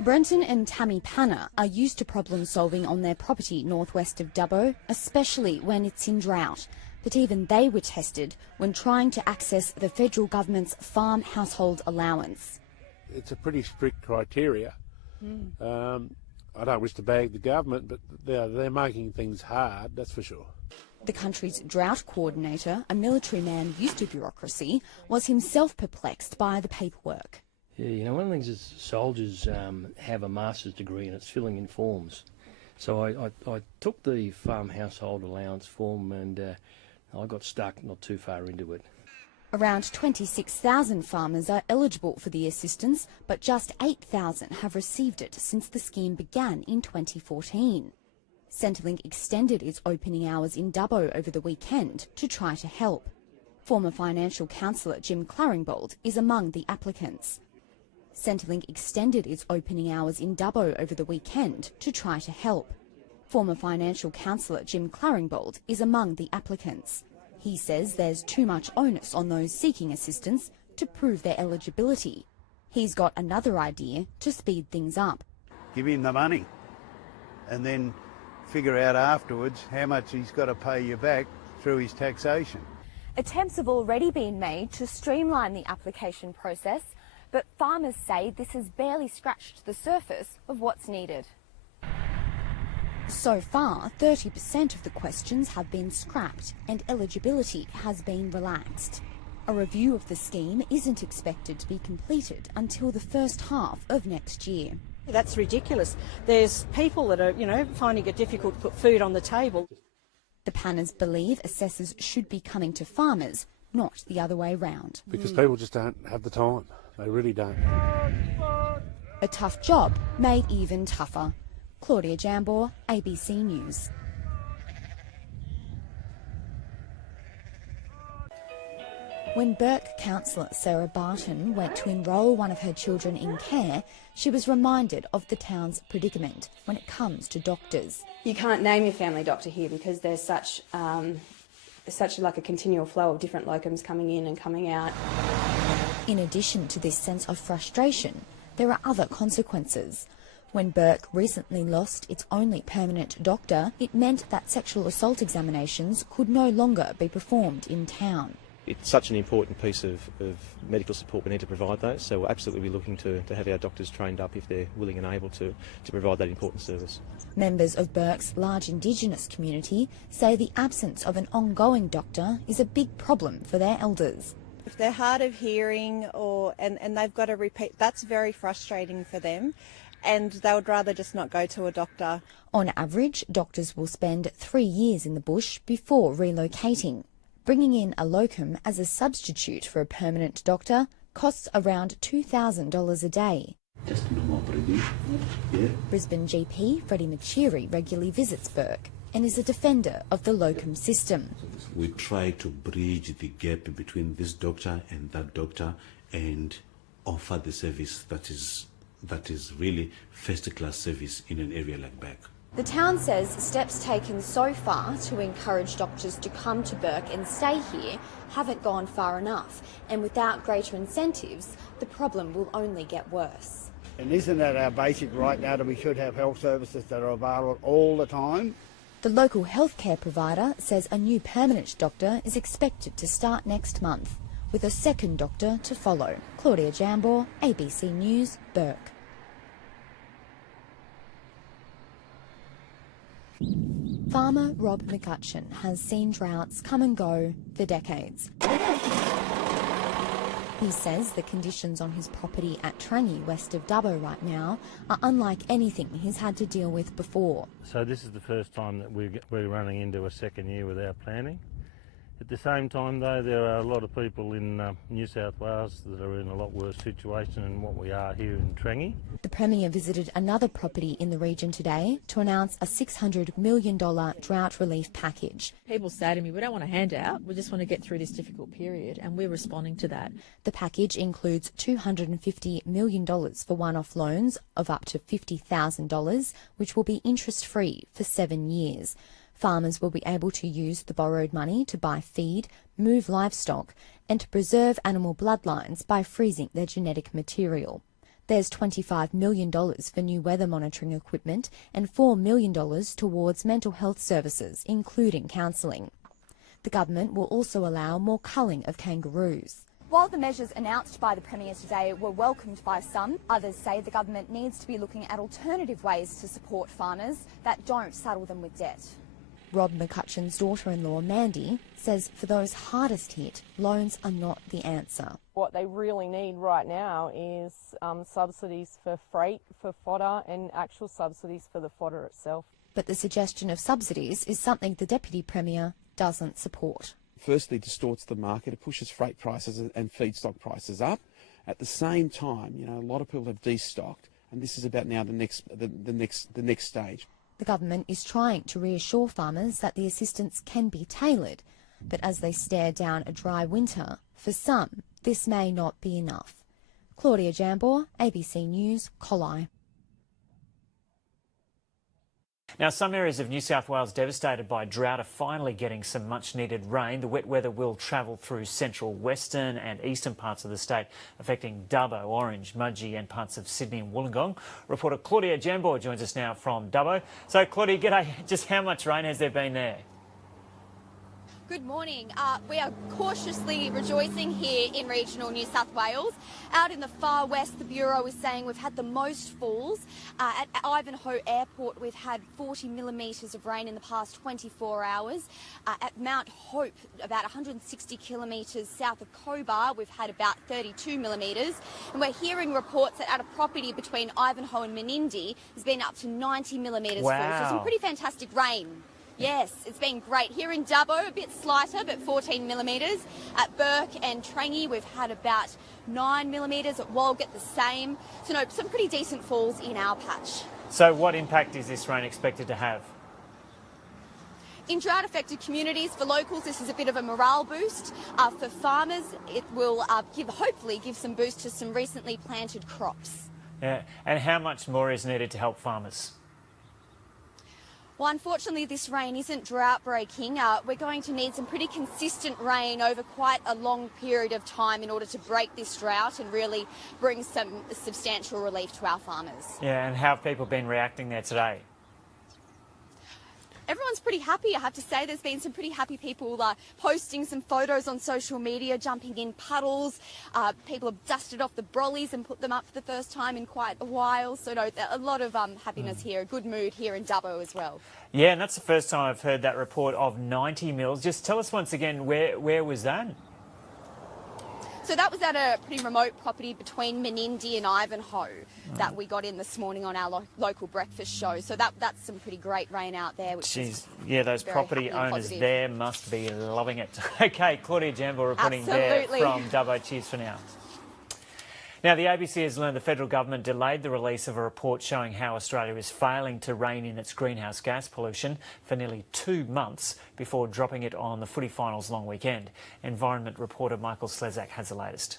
Brenton and Tammy Panner are used to problem solving on their property northwest of Dubbo, especially when it's in drought. But even they were tested when trying to access the federal government's farm household allowance. It's a pretty strict criteria. I don't wish to bag the government, but they're making things hard, that's for sure. The country's drought coordinator, a military man used to bureaucracy, was himself perplexed by the paperwork. Yeah, you know, one of the things is soldiers have a master's degree and it's filling in forms. So I took the farm household allowance form and I got stuck not too far into it. Around 26,000 farmers are eligible for the assistance, but just 8,000 have received it since the scheme began in 2014. Centrelink extended its opening hours in Dubbo over the weekend to try to help. Former financial councillor Jim Claringbold is among the applicants. Centrelink extended its opening hours in Dubbo over the weekend to try to help. Former financial councillor Jim Claringbold is among the applicants. He says there's too much onus on those seeking assistance to prove their eligibility. He's got another idea to speed things up. Give him the money and then figure out afterwards how much he's got to pay you back through his taxation. Attempts have already been made to streamline the application process, but farmers say this has barely scratched the surface of what's needed. So far, 30% of the questions have been scrapped and eligibility has been relaxed. A review of the scheme isn't expected to be completed until the first half of next year. That's ridiculous. There's people that are, finding it difficult to put food on the table. The Panners believe assessors should be coming to farmers, not the other way round. Because people just don't have the time. They really don't. A tough job made even tougher. Claudia Jambor, ABC News. When Burke councillor Sarah Barton went to enrol one of her children in care, she was reminded of the town's predicament when it comes to doctors. You can't name your family doctor here because there's such like a continual flow of different locums coming in and coming out. In addition to this sense of frustration, there are other consequences. When Burke recently lost its only permanent doctor, it meant that sexual assault examinations could no longer be performed in town. It's such an important piece of medical support. We need to provide those, so we'll absolutely be looking to have our doctors trained up if they're willing and able to provide that important service. Members of Burke's large Indigenous community say the absence of an ongoing doctor is a big problem for their elders. If they're hard of hearing and they've got to repeat, that's very frustrating for them, and they would rather just not go to a doctor. On average, doctors will spend 3 years in the bush before relocating. Bringing in a locum as a substitute for a permanent doctor costs around $2,000 a day. Just normal breathing. Yeah. Brisbane GP Freddie Machiri regularly visits Burke and is a defender of the locum system. We try to bridge the gap between this doctor and that doctor and offer the service that is really first-class service in an area like Burke. The town says steps taken so far to encourage doctors to come to Burke and stay here haven't gone far enough, and without greater incentives, the problem will only get worse. And isn't that our basic right now that we should have health services that are available all the time? The local healthcare provider says a new permanent doctor is expected to start next month, with a second doctor to follow. Claudia Jambor, ABC News, Burke. Farmer Rob McGutcheon has seen droughts come and go for decades. He says the conditions on his property at Trangie, west of Dubbo right now, are unlike anything he's had to deal with before. So this is the first time that we're running into a second year without planting. At the same time, though, there are a lot of people in New South Wales that are in a lot worse situation than what we are here in Trangie. The Premier visited another property in the region today to announce a $600 million drought relief package. People say to me, we don't want a handout, we just want to get through this difficult period, and we're responding to that. The package includes $250 million for one-off loans of up to $50,000, which will be interest-free for 7 years. Farmers will be able to use the borrowed money to buy feed, move livestock and to preserve animal bloodlines by freezing their genetic material. There's $25 million for new weather monitoring equipment and $4 million towards mental health services, including counselling. The government will also allow more culling of kangaroos. While the measures announced by the Premier today were welcomed by some, others say the government needs to be looking at alternative ways to support farmers that don't saddle them with debt. Rob McCutcheon's daughter-in-law, Mandy, says for those hardest hit, loans are not the answer. What they really need right now is subsidies for freight, for fodder, and actual subsidies for the fodder itself. But the suggestion of subsidies is something the Deputy Premier doesn't support. Firstly, distorts the market. It pushes freight prices and feedstock prices up. At the same time, a lot of people have destocked, and this is about now the next stage. The government is trying to reassure farmers that the assistance can be tailored, but as they stare down a dry winter, for some, this may not be enough. Claudia Jambor, ABC News, Collie. Now, some areas of New South Wales devastated by drought are finally getting some much-needed rain. The wet weather will travel through central, western and eastern parts of the state, affecting Dubbo, Orange, Mudgee and parts of Sydney and Wollongong. Reporter Claudia Jambor joins us now from Dubbo. So, Claudia, g'day. Just how much rain has there been there? Good morning. We are cautiously rejoicing here in regional New South Wales. Out in the far west, the Bureau is saying we've had the most falls. At Ivanhoe Airport, we've had 40 millimetres of rain in the past 24 hours. At Mount Hope, about 160 kilometres south of Cobar, we've had about 32 millimetres. And we're hearing reports that at a property between Ivanhoe and Menindee, there's been up to 90 millimetres fall. So some pretty fantastic rain. Yes, it's been great. Here in Dubbo, a bit slighter, but 14 millimetres. At Burke and Trangie, we've had about 9 millimetres. At Walgett, the same. So, no, some pretty decent falls in our patch. So what impact is this rain expected to have? In drought-affected communities, for locals, this is a bit of a morale boost. For farmers, it will hopefully give some boost to some recently planted crops. Yeah, and how much more is needed to help farmers? Well, unfortunately, this rain isn't drought-breaking. We're going to need some pretty consistent rain over quite a long period of time in order to break this drought and really bring some substantial relief to our farmers. Yeah, and how have people been reacting there today? Everyone's pretty happy, I have to say. There's been some pretty happy people posting some photos on social media, jumping in puddles. People have dusted off the brollies and put them up for the first time in quite a while. So, no, a lot of happiness here, a good mood here in Dubbo as well. Yeah, and that's the first time I've heard that report of 90 mils. Just tell us once again, where was that? So that was at a pretty remote property between Menindee and Ivanhoe that we got in this morning on our local breakfast show. So that's some pretty great rain out there. Which is yeah, those property owners there must be loving it. Okay, Claudia Jambor reporting there from Dubbo. Cheers for now. Now, the ABC has learned the federal government delayed the release of a report showing how Australia is failing to rein in its greenhouse gas pollution for nearly 2 months before dropping it on the footy finals long weekend. Environment reporter Michael Slezak has the latest.